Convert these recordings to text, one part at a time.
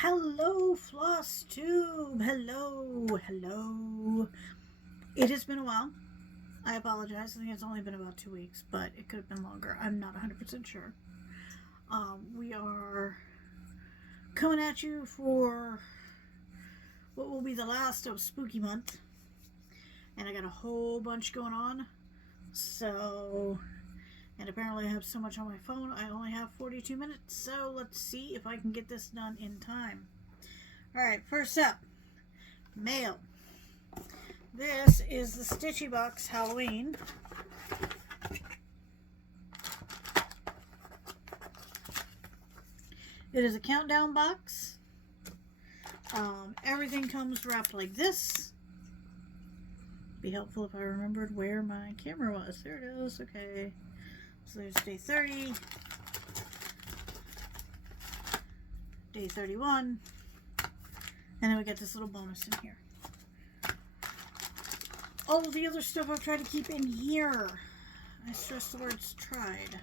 Hello, Flosstube. Hello. It has been a while. I apologize. I think it's only been about 2 weeks, but it could have been longer. I'm not 100% sure. We are coming at you for what will be the last of Spooky Month. And I got a whole bunch going on. And apparently I have so much on my phone, I only have 42 minutes. So let's see if I can get this done in time. Alright, first up, mail. This is the Stitchy Box Halloween. It is a countdown box. Everything comes wrapped like this. Be helpful if I remembered where my camera was. There it is. Okay. So there's day 30, day 31, and then we get this little bonus in here. All of the other stuff I've tried to keep in here. I stress the words tried.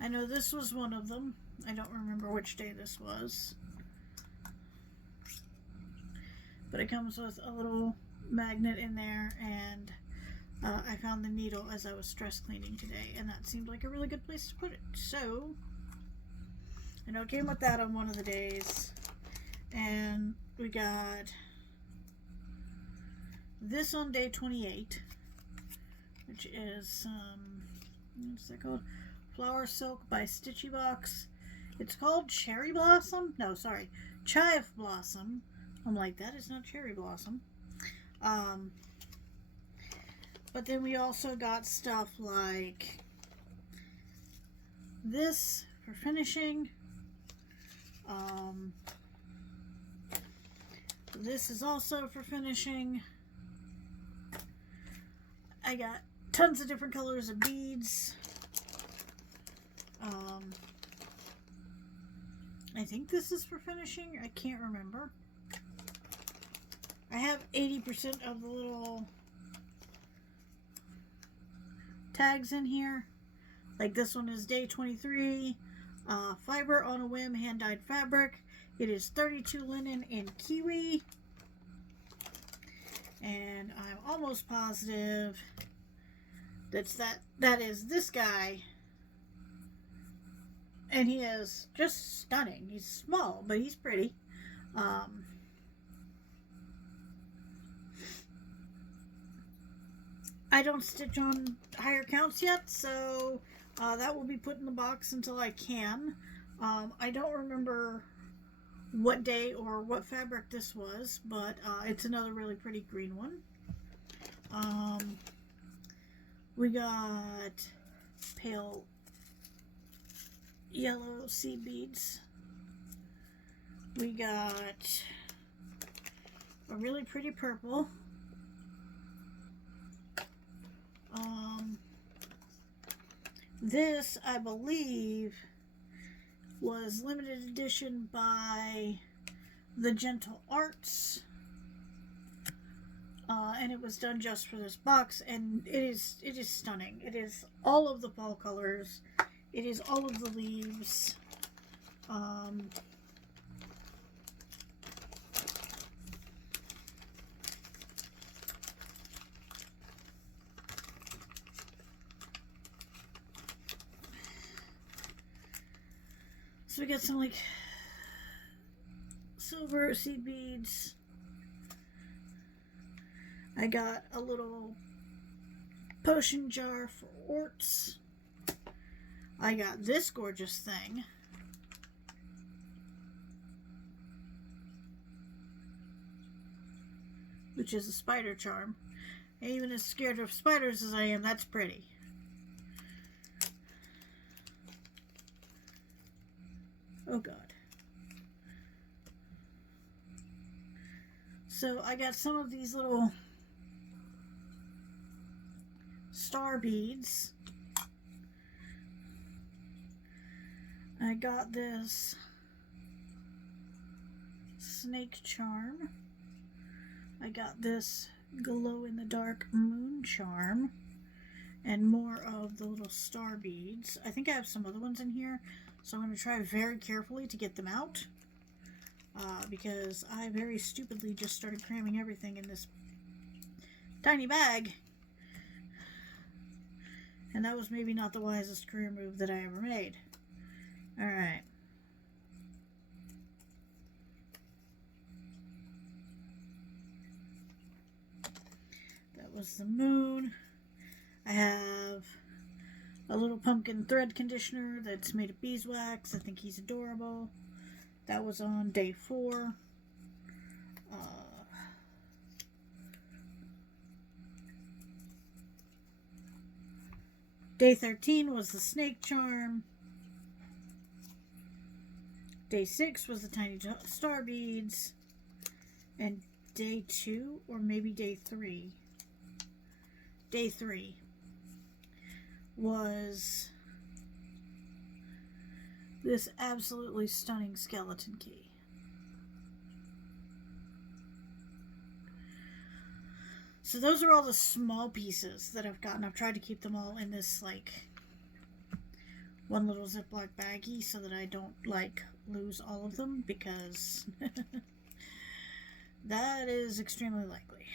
I know this was one of them. I don't remember which day this was. But it comes with a little magnet in there, and I found the needle as I was stress cleaning today, and that seemed like a really good place to put it. So, I know it came with that on one of the days, and we got this on day 28, which is, what's that called? Flower Silk by Stitchy Box. It's called Cherry Blossom? No, sorry, Chive Blossom. I'm like, that is not Cherry Blossom. But then we also got stuff like this for finishing. This is also for finishing. I got tons of different colors of beads. I think this is for finishing. I can't remember. I have 80% of the little tags in here. Like this one is day 23. Fiber on a whim, hand-dyed fabric. It is 32 linen in kiwi. And I'm almost positive that is this guy. And he is just stunning. He's small, but he's pretty. I don't stitch on higher counts yet, so that will be put in the box until I can. I don't remember what day or what fabric this was, but it's another really pretty green one. We got pale yellow seed beads. We got a really pretty purple. This, I believe, was limited edition by the Gentle Arts, and it was done just for this box, and it is stunning. It is all of the fall colors. It is all of the leaves. So we got some like silver seed beads. I got a little potion jar for orts. I got this gorgeous thing. Which is a spider charm. And even as scared of spiders as I am, that's pretty. Oh God. So I got some of these little star beads. I got this snake charm. I got this glow in the dark moon charm. And more of the little star beads. I think I have some other ones in here. So I'm going to try very carefully to get them out. Because I very stupidly just started cramming everything in this tiny bag. And that was maybe not the wisest career move that I ever made. Alright. That was the moon. I have a little pumpkin thread conditioner that's made of beeswax. I think he's adorable. That was on day 4. Day 13 was the snake charm. Day 6 was the tiny star beads. And day 2, or maybe day 3. Day 3 was this absolutely stunning skeleton key. So those are all the small pieces that I've gotten. I've tried to keep them all in this, like, one little Ziploc baggie so that I don't, like, lose all of them, because that is extremely likely.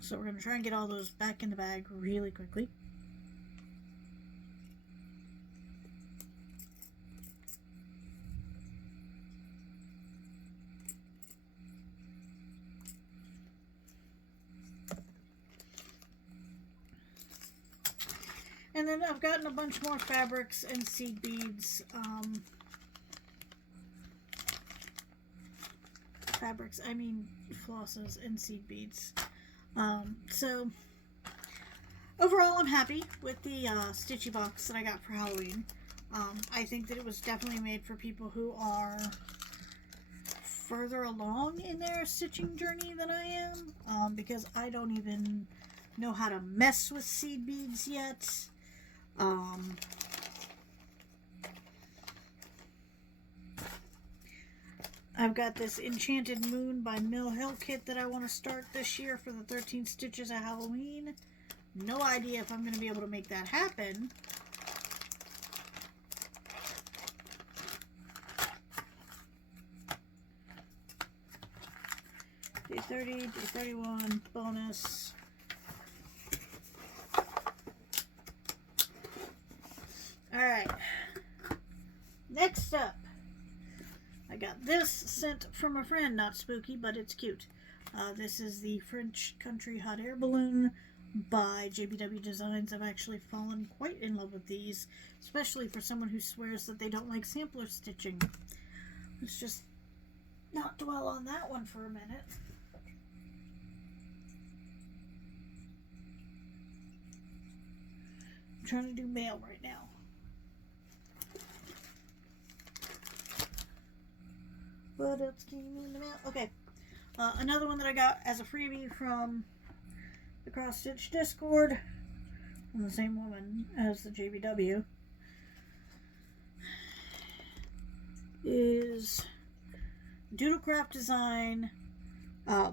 So we're going to try and get all those back in the bag really quickly. And then I've gotten a bunch more fabrics and seed beads. Flosses and seed beads. So overall I'm happy with the Stitchy box that I got for Halloween. I think that it was definitely made for people who are further along in their stitching journey than I am, because I don't even know how to mess with seed beads yet. I've got this Enchanted Moon by Mill Hill kit that I want to start this year for the 13 Stitches of Halloween. No idea if I'm going to be able to make that happen. Day 30, day 31, bonus. Alright, next up, I got this sent from a friend, not spooky, but it's cute. This is the French Country Hot Air Balloon by JBW Designs. I've actually fallen quite in love with these, especially for someone who swears that they don't like sampler stitching. Let's just not dwell on that one for a minute. I'm trying to do mail right now. What else came in the mail? Okay. Another one that I got as a freebie from the Cross Stitch Discord, from the same woman as the JBW, is Doodlecraft Design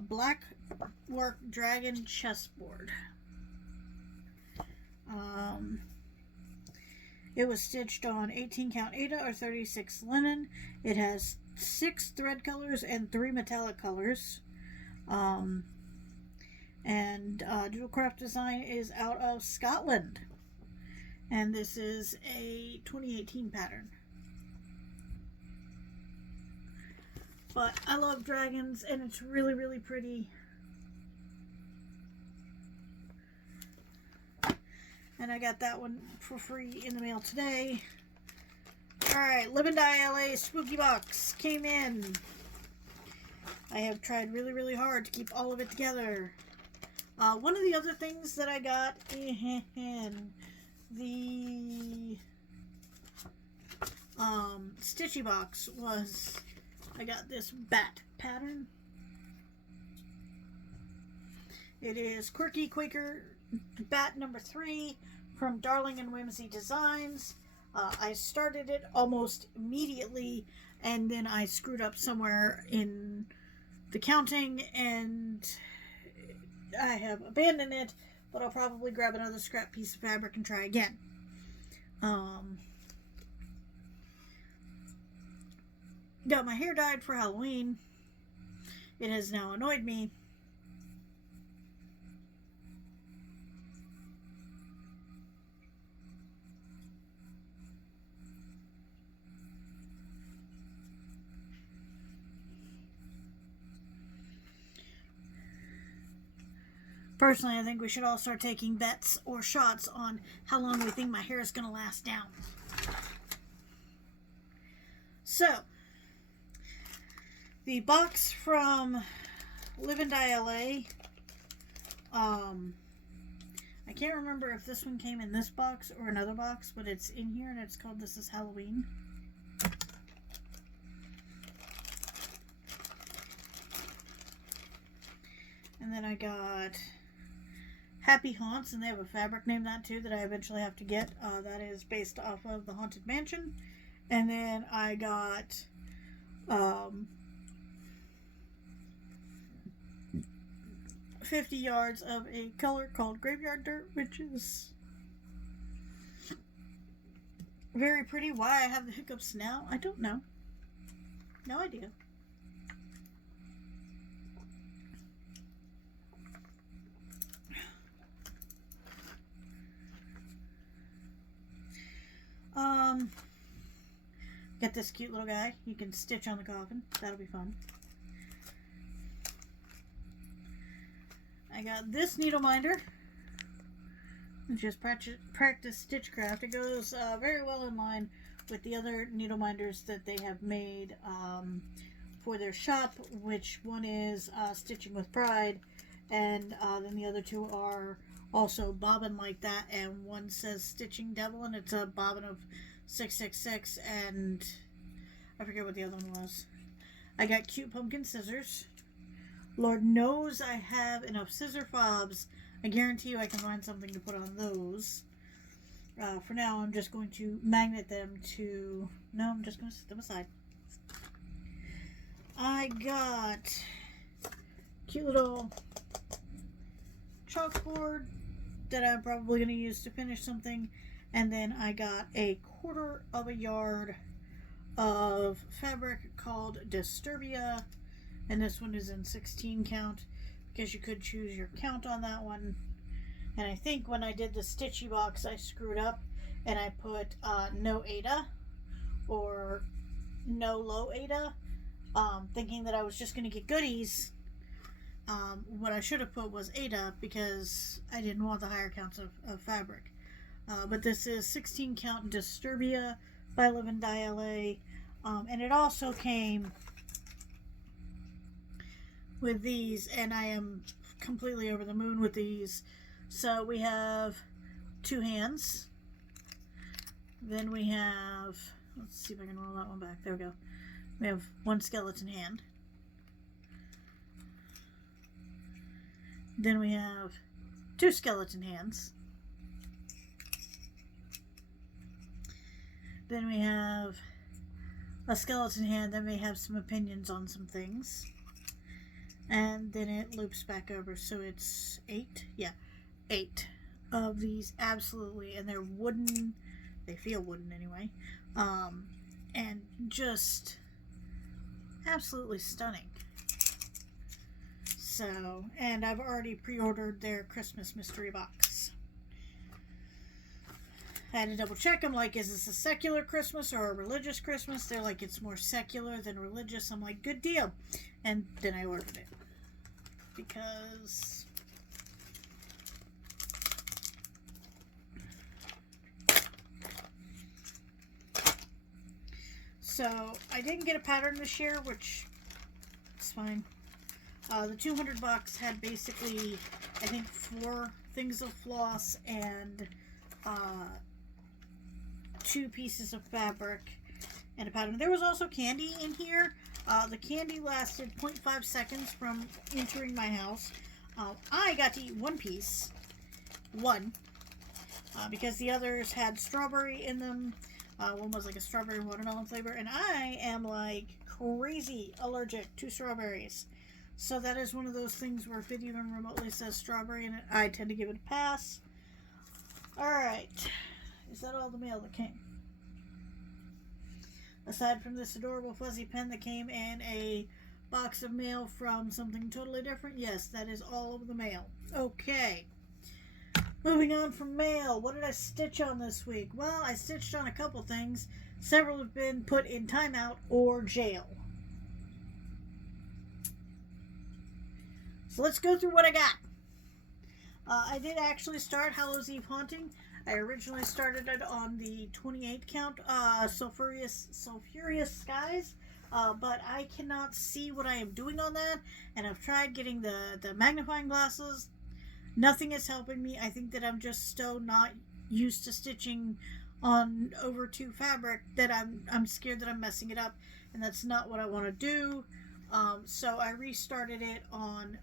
Black Work Dragon Chessboard. It was stitched on 18 count Aida or 36 linen. It has 6 thread colors and 3 metallic colors. Doodlecraft Design is out of Scotland. And this is a 2018 pattern. But I love dragons, and it's really, really pretty. And I got that one for free in the mail today. Alright, Live and Die LA Spooky Box came in. I have tried really, really hard to keep all of it together. One of the other things that I got in the Stitchy box was, I got this bat pattern. It is Quirky Quaker Bat number 3 from Darling and Whimsy Designs. I started it almost immediately, and then I screwed up somewhere in the counting, and I have abandoned it, but I'll probably grab another scrap piece of fabric and try again. got my hair dyed for Halloween. It has now annoyed me. Personally, I think we should all start taking bets or shots on how long we think my hair is going to last down. So, the box from Live and Die LA, I can't remember if this one came in this box or another box, but it's in here and it's called This Is Halloween. And then I got Happy Haunts, and they have a fabric named that too that I eventually have to get. That is based off of the Haunted Mansion. And then I got 50 yards of a color called Graveyard Dirt, which is very pretty. Why I have the hiccups now, I don't know. No idea. Get this cute little guy. You can stitch on the coffin. That'll be fun. I got this needle minder. It's just practice stitchcraft. It goes very well in line with the other needle minders that they have made for their shop, which one is Stitching with Pride, and then the other two are also bobbin like that, and one says Stitching Devil, and it's a bobbin of 666, and I forget what the other one was. I got cute pumpkin scissors. Lord knows I have enough scissor fobs. I guarantee you I can find something to put on those. For now, I'm just going to magnet them to... No, I'm just going to set them aside. I got cute little chalkboard that I'm probably going to use to finish something. And then I got a 1/4 yard of fabric called Disturbia. And this one is in 16 count because you could choose your count on that one. And I think when I did the stitchy box, I screwed up and I put no Ada or no low Ada, thinking that I was just going to get goodies. What I should have put was Ada because I didn't want the higher counts of fabric. But this is 16 count Disturbia by Live and Die LA. And it also came with these, and I am completely over the moon with these. So we have 2 hands. Then we have, let's see if I can roll that one back. There we go. We have 1 skeleton hand. Then we have 2 skeleton hands. Then we have a skeleton hand that may have some opinions on some things. And then it loops back over, so it's 8. Yeah, 8 of these, absolutely. And they're wooden. They feel wooden anyway. And just absolutely stunning. So, and I've already pre-ordered their Christmas mystery box. I had to double check. I'm like, is this a secular Christmas or a religious Christmas? They're like, it's more secular than religious. I'm like, good deal. And then I ordered it. Because so I didn't get a pattern this year, which is fine. The 200 box had basically, I think, 4 things of floss and 2 pieces of fabric and a pattern. There was also candy in here. The candy lasted 0.5 seconds from entering my house. I got to eat 1 piece. Because the others had strawberry in them. One was like a strawberry watermelon flavor. And I am like crazy allergic to strawberries. So that is one of those things where if it even remotely says strawberry in it, I tend to give it a pass. Alright. Is that all the mail that came? aside from this adorable fuzzy pen that came in a box of mail from something totally different, yes, that is all of the mail. Okay. Moving on from mail, what did I stitch on this week? Well, I stitched on a couple things. Several have been put in timeout or jail. So let's go through what I got. I did actually start Hallows Eve Haunting. I originally started it on the 28 count, Sulfurious Skies, but I cannot see what I am doing on that, and I've tried getting the magnifying glasses. Nothing is helping me. I think that I'm just so not used to stitching on over 2 fabric that I'm scared that I'm messing it up, and that's not what I want to do. So I restarted it on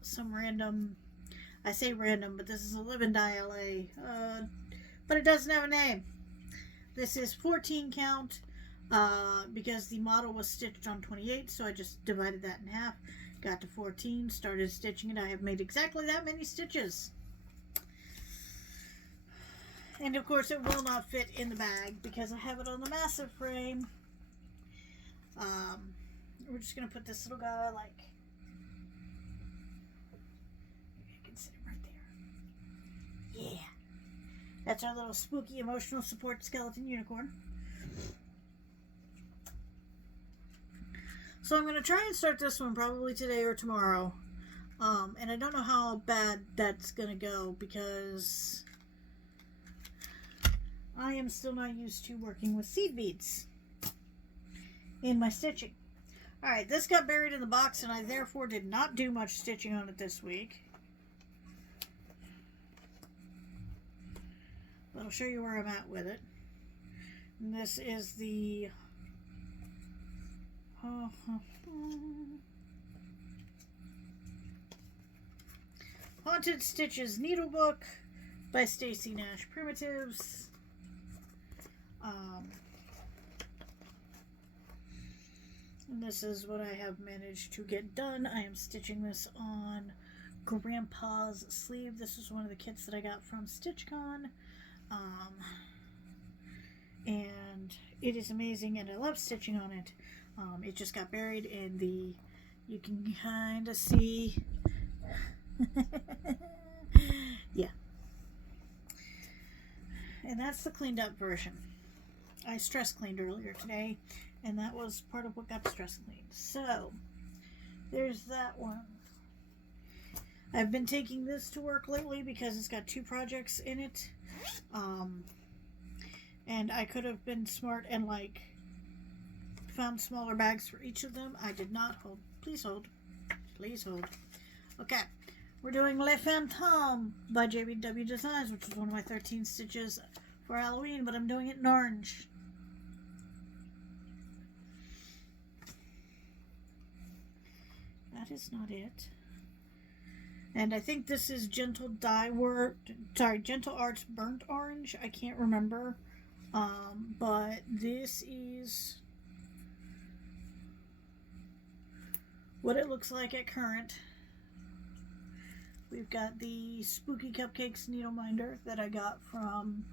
some random, I say random, but this is a Live and Die LA, but it doesn't have a name. This is 14 count, because the model was stitched on 28, so I just divided that in half, got to 14, started stitching it. I have made exactly that many stitches. And of course it will not fit in the bag because I have it on the massive frame. We're just going to put this little guy like, maybe I can sit him right there. Yeah. That's our little spooky emotional support skeleton unicorn. So I'm going to try and start this one probably today or tomorrow. And I don't know how bad that's going to go because I am still not used to working with seed beads in my stitching. Alright, this got buried in the box and I therefore did not do much stitching on it this week. But I'll show you where I'm at with it. And this is the Haunted Stitches Needlebook by Stacy Nash Primitives. And this is what I have managed to get done. I am stitching this on Grandpa's sleeve. This is one of the kits that I got from StitchCon. And it is amazing and I love stitching on it. It just got buried in the, you can kind of see, yeah. And that's the cleaned up version. I stress cleaned earlier today, and that was part of what got stress cleaned. So, there's that one. I've been taking this to work lately because it's got 2 projects in it. And I could have been smart and like found smaller bags for each of them. I did not. Hold. Please hold. Please hold. Okay. We're doing Le Fantôme by JBW Designs, which is one of my 13 stitches for Halloween, but I'm doing it in orange. That is not it. And I think this is Gentle Arts Burnt Orange. I can't remember. But this is what it looks like at current. We've got the Spooky Cupcakes needle minder that I got from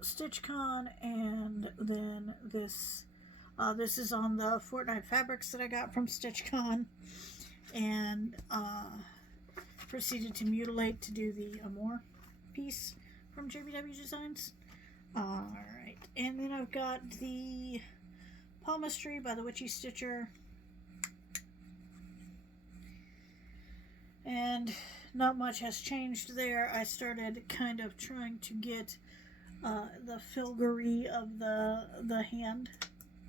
StitchCon, and then this is on the Fortnite fabrics that I got from StitchCon, and proceeded to mutilate to do the Amore piece from JBW Designs. Alright, and then I've got the Palmistry by the Witchy Stitcher. And not much has changed there. I started kind of trying to get the filigree of the hand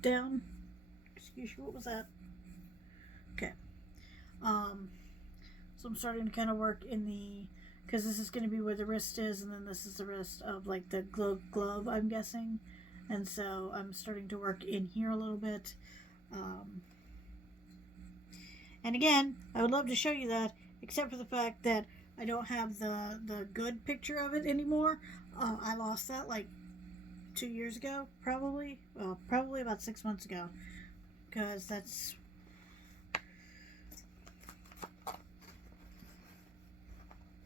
down. Excuse me, what was that? Okay. So I'm starting to kind of work in the, because this is going to be where the wrist is, and then this is the wrist of like the glove, I'm guessing. And so I'm starting to work in here a little bit. And again, I would love to show you that, except for the fact that I don't have the good picture of it anymore. I lost that like 2 years ago, probably. Well, probably about 6 months ago, because that's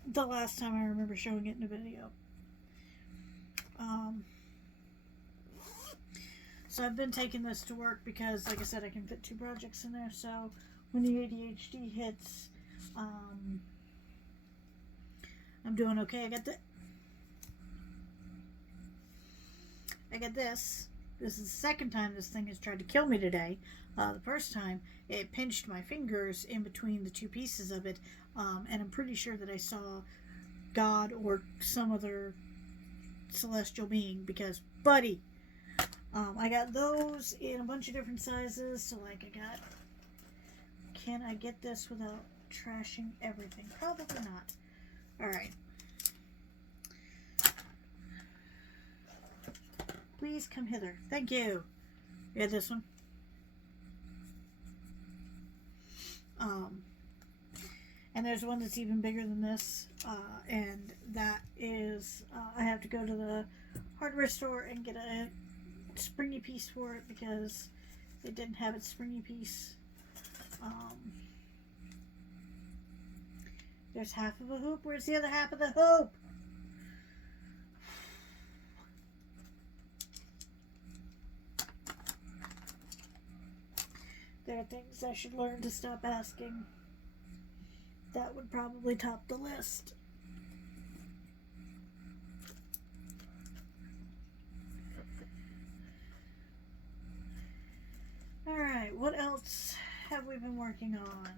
the last time I remember showing it in a video. So I've been taking this to work because, like I said, I can fit 2 projects in there. So when the ADHD hits, I'm doing okay. I got this. This is the second time this thing has tried to kill me today. The first time, it pinched my fingers in between the 2 pieces of it, and I'm pretty sure that I saw God or some other celestial being, because, buddy, I got those in a bunch of different sizes. So, like, can I get this without trashing everything? Probably not. Alright. Please come hither. Thank you. You had this one? And there's one that's even bigger than this, and that is, I have to go to the hardware store and get a springy piece for it because it didn't have its springy piece. There's half of a hoop. Where's the other half of the hoop? There are things I should learn to stop asking. That would probably top the list. Alright, what else have we been working on?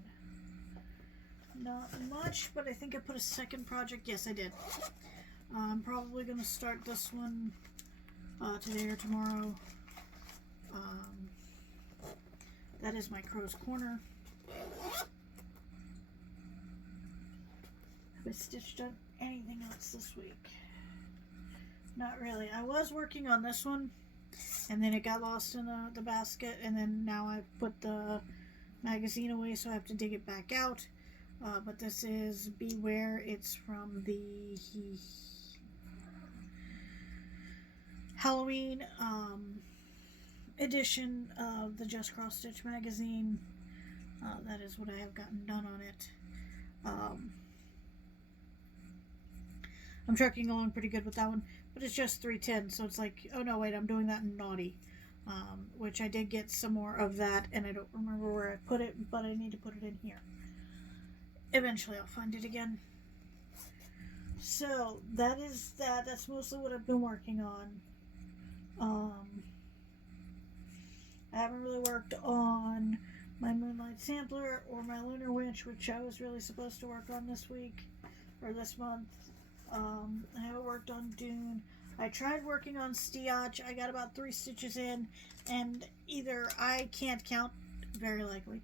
Not much, but I think I put a second project. Yes, I did. I'm probably going to start this one today or tomorrow. That is my crow's corner. Have I stitched up anything else this week? Not really. I was working on this one, and then it got lost in the basket, and then now I've put the magazine away, so I have to dig it back out. But this is Beware. It's from the Halloween edition of the Just Cross Stitch magazine. That is what I have gotten done on it. I'm trucking along pretty good with that one, but it's just 310, so it's like, oh no, wait, I'm doing that in Naughty, which I did get some more of that, and I don't remember where I put it, but I need to put it in here. Eventually I'll find it again. So that is that. That's mostly what I've been working on. I haven't really worked on my Moonlight Sampler or my Lunar Winch, which I was really supposed to work on this week or this month. I haven't worked on Dune. I tried working on Stiach. I got about 3 stitches in, and either I can't count, very likely,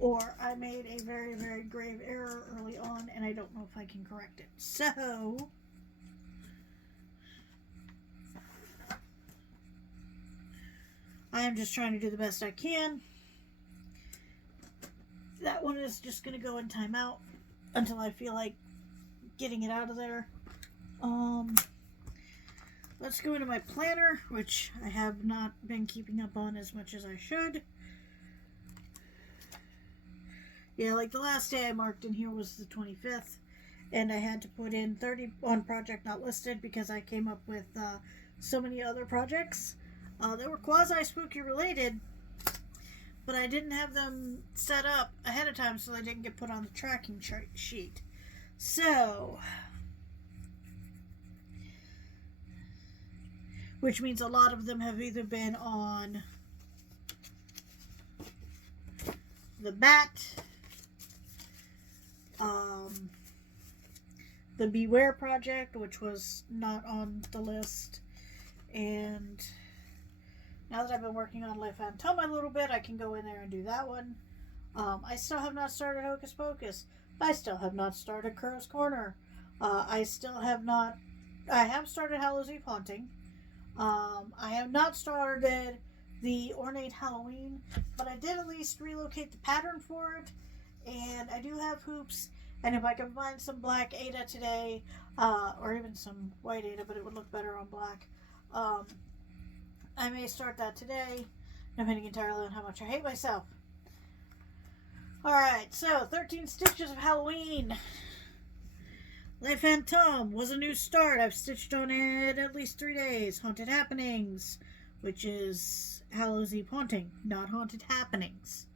or I made a very, very grave error early on, and I don't know if I can correct it. So I am just trying to do the best I can. That one is just going to go in timeout until I feel like getting it out of there. Let's go into my planner, which I have not been keeping up on as much as I should. Yeah, like the last day I marked in here was the 25th, and I had to put in 30 on project not listed because I came up with so many other projects that were quasi-spooky related, but I didn't have them set up ahead of time, so they didn't get put on the tracking sheet. So, which means a lot of them have either been on the Bat, the Beware project, which was not on the list, and now that I've been working on Le Fantôme a little bit, I can go in there and do that one. I still have not started Hocus Pocus. I still have not started Crow's Corner. I have started Hallows Eve Haunting. I have not started the Ornate Halloween, but I did at least relocate the pattern for it, and I do have hoops, and if I can find some black Ada today, or even some white Ada, but it would look better on black, I may start that today, depending entirely on how much I hate myself. Alright, so 13 stitches of Halloween. Le Fantôme was a new start. I've stitched on it at least 3 days. Haunted Happenings which is Hallows Eve Haunting, not Haunted Happenings.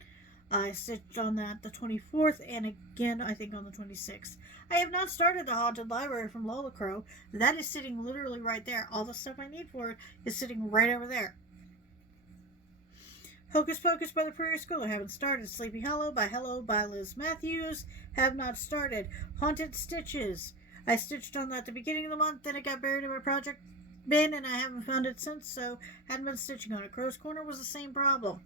I stitched on that the 24th and again I think on the 26th. I have not started the Haunted Library from Lola Crow. That is sitting literally right there. All the stuff I need for it is sitting right over there. Hocus Pocus by the Prairie School. I haven't started. Sleepy Hollow by Liz Matthews. Have not started. Haunted Stitches. I stitched on that at the beginning of the month, then it got buried in my project bin and I haven't found it since, so hadn't been stitching on it. Crow's Corner was the same problem.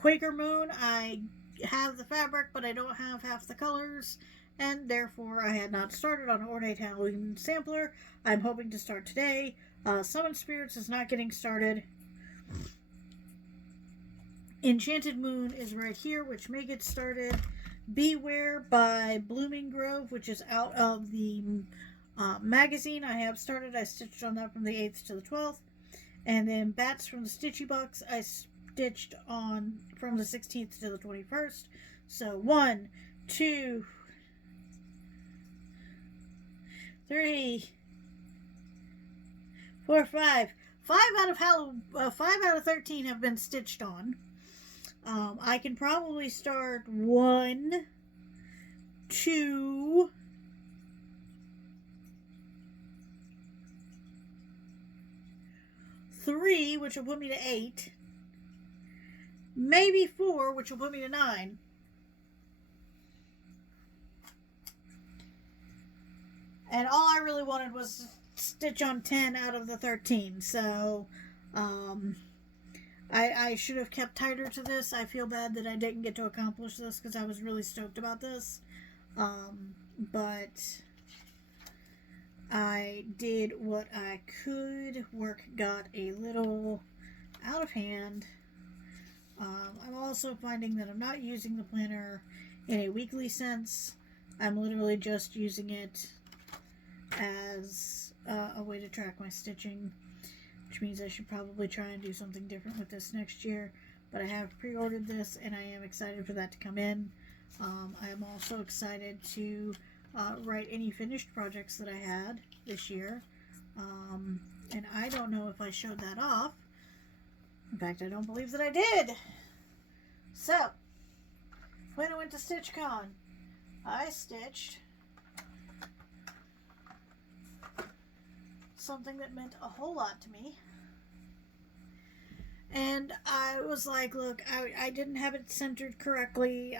Quaker Moon, I have the fabric, but I don't have half the colors, and therefore I had not started on an Ornate Halloween sampler. I'm hoping to start today. Summon Spirits is not getting started. Enchanted Moon is right here, which may get started. Beware by Blooming Grove, which is out of the magazine. I have started. I stitched on that from the 8th to the 12th. And then Bats from the Stitchy Box, I stitched on from the 16th to the 21st. So 1, 2, 3, 4, 5. 5 out of 13 have been stitched on. I can probably start 1, 2, 3, which will put me to 8. Maybe 4, which will put me to 9. And all I really wanted was stitch on 10 out of the 13. So, I should have kept tighter to this. I feel bad that I didn't get to accomplish this because I was really stoked about this. But I did what I could. Work got a little out of hand. I'm also finding that I'm not using the planner in a weekly sense. I'm literally just using it as a way to track my stitching, which means I should probably try and do something different with this next year. But I have pre-ordered this and I am excited for that to come in. I am also excited to write any finished projects that I had this year. And I don't know if I showed that off. In fact, I don't believe that I did. So, when I went to StitchCon, I stitched something that meant a whole lot to me. And I was like, look, I didn't have it centered correctly.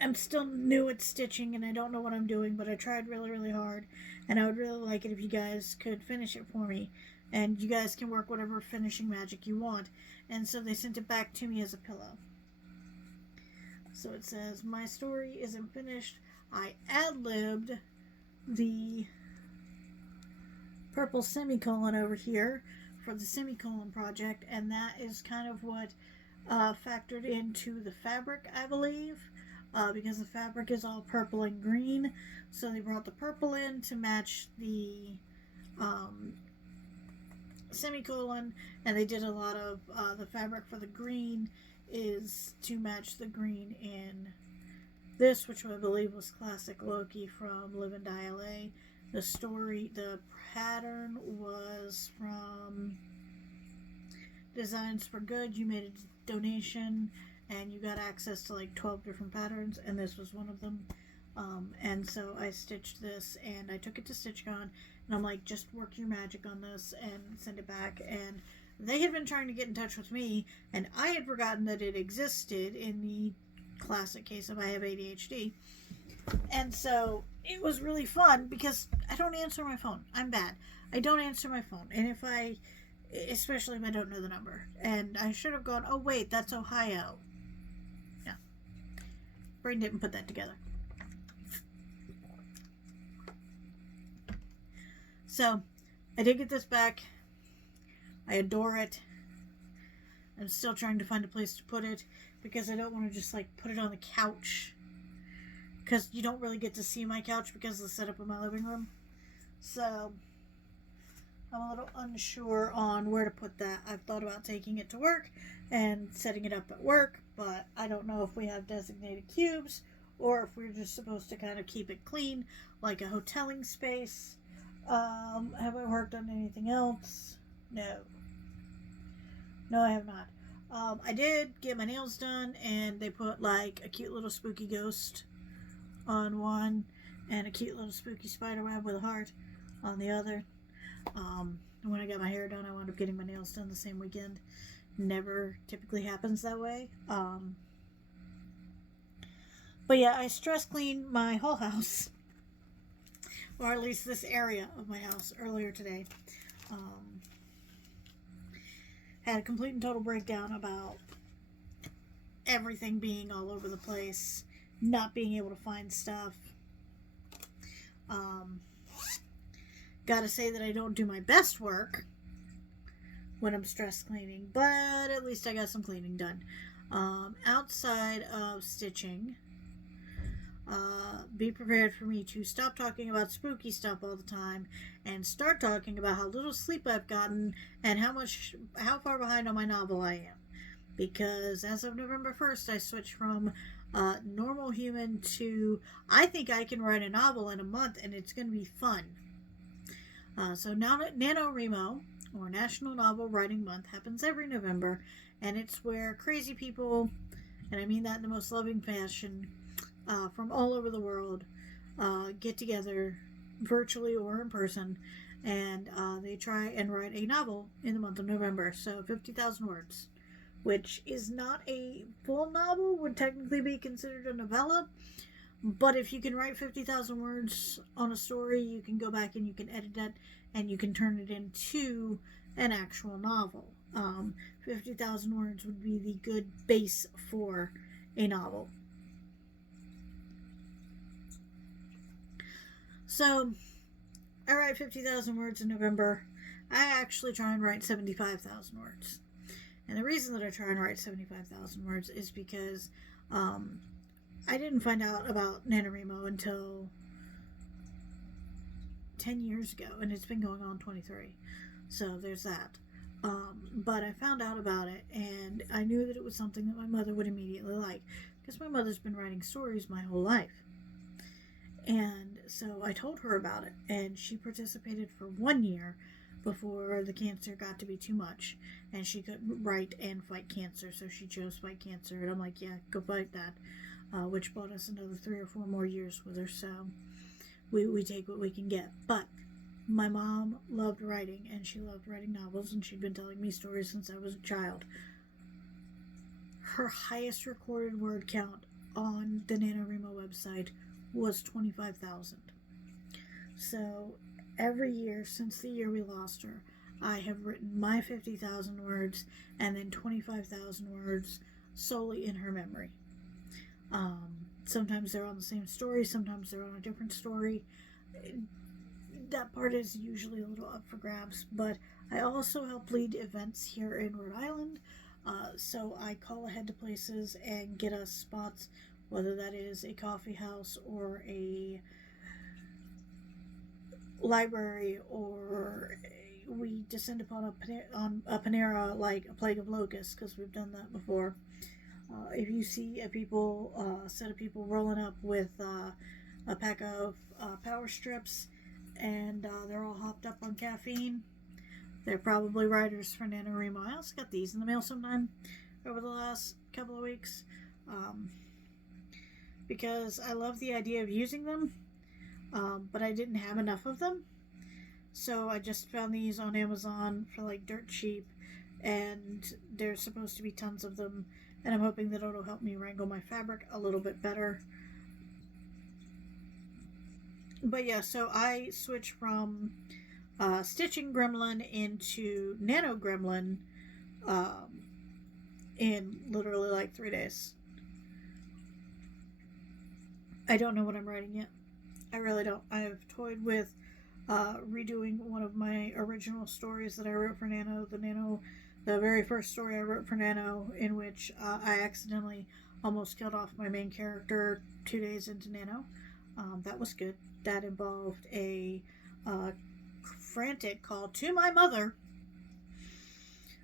I'm still new at stitching and I don't know what I'm doing, but I tried really, really hard. And I would really like it if you guys could finish it for me. And you guys can work whatever finishing magic you want. And so they sent it back to me as a pillow. So it says, my story isn't finished. I ad-libbed the purple semicolon over here for the semicolon project, and that is kind of what factored into the fabric, I believe, because the fabric is all purple and green. So they brought the purple in to match the semicolon, and they did a lot of the fabric for the green is to match the green in this, which I believe was Classic Loki from Live and Die LA. The pattern was from Designs for Good. You made a donation and you got access to like 12 different patterns, and this was one of them. And so I stitched this and I took it to StitchCon, and I'm like, just work your magic on this and send it back. And they had been trying to get in touch with me, and I had forgotten that it existed in the classic case of I have ADHD. And so it was really fun because I don't answer my phone. I'm bad. I don't answer my phone. And especially if I don't know the number. And I should have gone, oh wait, that's Ohio. Yeah. Brain didn't put that together. So I did get this back. I adore it. I'm still trying to find a place to put it because I don't want to just like put it on the couch. Because you don't really get to see my couch because of the setup of my living room. So I'm a little unsure on where to put that. I've thought about taking it to work and setting it up at work, but I don't know if we have designated cubes or if we're just supposed to kind of keep it clean like a hoteling space. However, embarked on anything else? No. No, I have not. I did get my nails done, and they put like a cute little spooky ghost on one and a cute little spooky spider web with a heart on the other. When I got my hair done, I wound up getting my nails done the same weekend. Never typically happens that way. But yeah, I stress cleaned my whole house, or at least this area of my house, earlier today. Had a complete and total breakdown about everything being all over the place, not being able to find stuff. Gotta say that I don't do my best work when I'm stress cleaning, but at least I got some cleaning done. Outside of stitching, be prepared for me to stop talking about spooky stuff all the time and start talking about how little sleep I've gotten and how far behind on my novel I am. Because as of November 1st, I switched from normal human to I think I can write a novel in a month and it's going to be fun. So now NaNoWriMo, or National Novel Writing Month, happens every November, and it's where crazy people, and I mean that in the most loving fashion, from all over the world get together virtually or in person, and they try and write a novel in the month of November. So 50,000 words, which is not a full novel, would technically be considered a novella, but if you can write 50,000 words on a story, you can go back and you can edit it and you can turn it into an actual novel. 50,000 words would be the good base for a novel. So, I write 50,000 words in November. I actually try and write 75,000 words. And the reason that I try and write 75,000 words is because I didn't find out about NaNoWriMo until 10 years ago, and it's been going on 23. So there's that. But I found out about it, and I knew that it was something that my mother would immediately like, because my mother's been writing stories my whole life. And so I told her about it, and she participated for 1 year before the cancer got to be too much, and she couldn't write and fight cancer, so she chose fight cancer, and I'm like, yeah, go fight that, which bought us another 3 or 4 more years with her, so we take what we can get. But my mom loved writing, and she loved writing novels, and she'd been telling me stories since I was a child. Her highest recorded word count on the NaNoWriMo website was 25,000. So every year since the year we lost her, I have written my 50,000 words and then 25,000 words solely in her memory. Sometimes they're on the same story, sometimes they're on a different story. That part is usually a little up for grabs, but I also help lead events here in Rhode Island, so I call ahead to places and get us spots, whether that is a coffee house or a library, or we descend upon a Panera like a plague of locusts, because we've done that before. If you see a set of people rolling up with a pack of power strips and they're all hopped up on caffeine, they're probably writers for NaNoWriMo. I also got these in the mail sometime over the last couple of weeks, because I love the idea of using them, but I didn't have enough of them, so I just found these on Amazon for like dirt cheap, and there's supposed to be tons of them, and I'm hoping that it'll help me wrangle my fabric a little bit better. But yeah, so I switched from Stitching Gremlin into Nano Gremlin in literally like 3 days. I don't know what I'm writing yet. I really don't. I've toyed with redoing one of my original stories that I wrote for Nano, the very first story I wrote for Nano, in which I accidentally almost killed off my main character 2 days into Nano. That was good. That involved a frantic call to my mother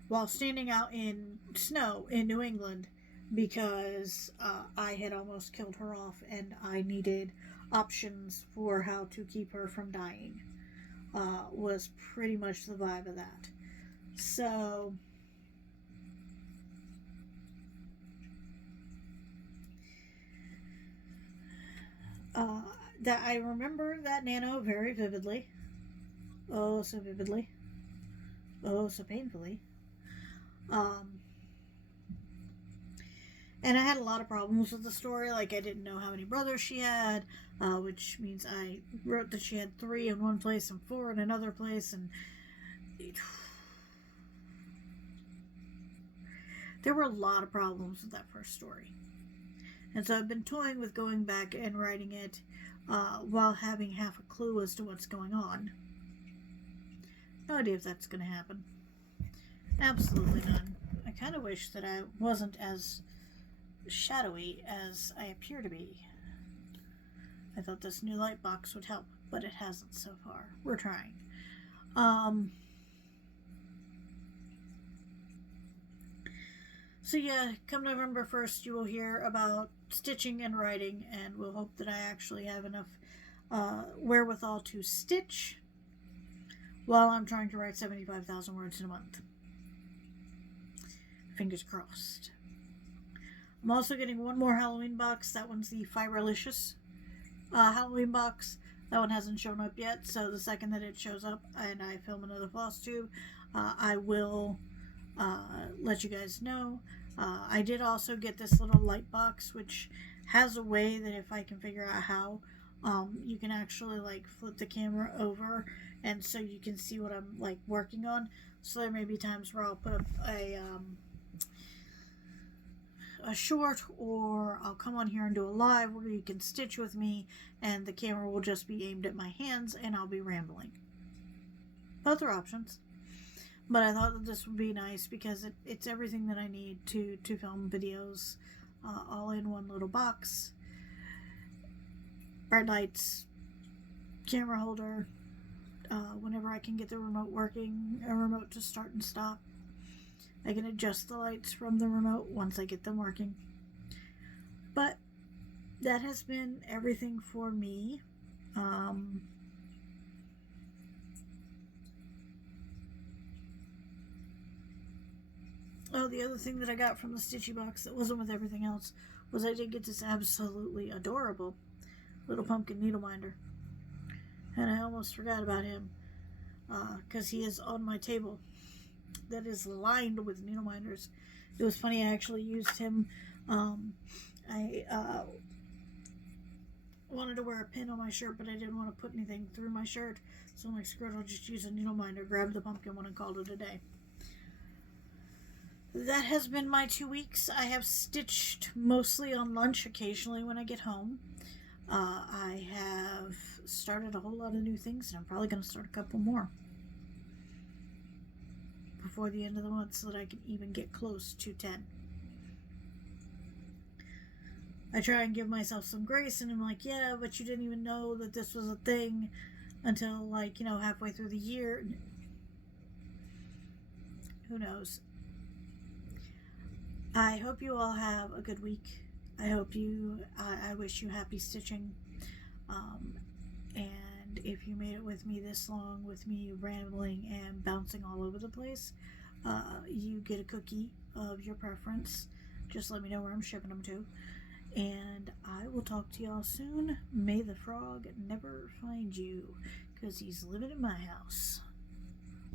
while standing out in snow in New England, because I had almost killed her off and I needed options for how to keep her from dying. was pretty much the vibe of that. So that I remember that Nano very vividly. Oh, so vividly. Oh, so painfully. And I had a lot of problems with the story. Like, I didn't know how many brothers she had, which means I wrote that she had 3 in one place and 4 in another place, and there were a lot of problems with that first story. And so I've been toying with going back and writing it while having half a clue as to what's going on. No idea if that's going to happen. Absolutely none. I kind of wish that I wasn't as shadowy as I appear to be. I thought this new light box would help, but it hasn't so far. We're trying. So yeah, come November 1st, you will hear about stitching and writing, and we'll hope that I actually have enough wherewithal to stitch while I'm trying to write 75,000 words in a month. Fingers crossed. I'm also getting one more Halloween box. That one's the Firelicious Halloween box. That one hasn't shown up yet, so the second that it shows up and I film another Flosstube, I will let you guys know. I did also get this little light box, which has a way that if I can figure out how, you can actually like flip the camera over, and so you can see what I'm like working on. So there may be times where I'll put up a short, or I'll come on here and do a live where you can stitch with me and the camera will just be aimed at my hands and I'll be rambling. Both are options. But I thought that this would be nice because it's everything that I need to film videos all in one little box. Bright lights, camera holder, whenever I can get the remote working, a remote to start and stop. I can adjust the lights from the remote once I get them working. But that has been everything for me. Oh, the other thing that I got from the Stitchy box that wasn't with everything else was I did get this absolutely adorable little pumpkin needle minder. And I almost forgot about him because he is on my table that is lined with needle minders. It was funny, I actually used him. I wanted to wear a pin on my shirt, but I didn't want to put anything through my shirt. So I'm like, screw it, I'll just use a needle minder, grab the pumpkin one, and called it a day. That has been my 2 weeks. I have stitched mostly on lunch, occasionally when I get home. I have started a whole lot of new things, and I'm probably going to start a couple more before the end of the month so that I can even get close to 10. I try and give myself some grace, and I'm like, yeah, but you didn't even know that this was a thing until, like, halfway through the year. Who knows? I hope you all have a good week. I wish you happy stitching. And if you made it with me this long, with me rambling and bouncing all over the place, you get a cookie of your preference. Just let me know where I'm shipping them to. And I will talk to y'all soon. May the frog never find you, because he's living in my house.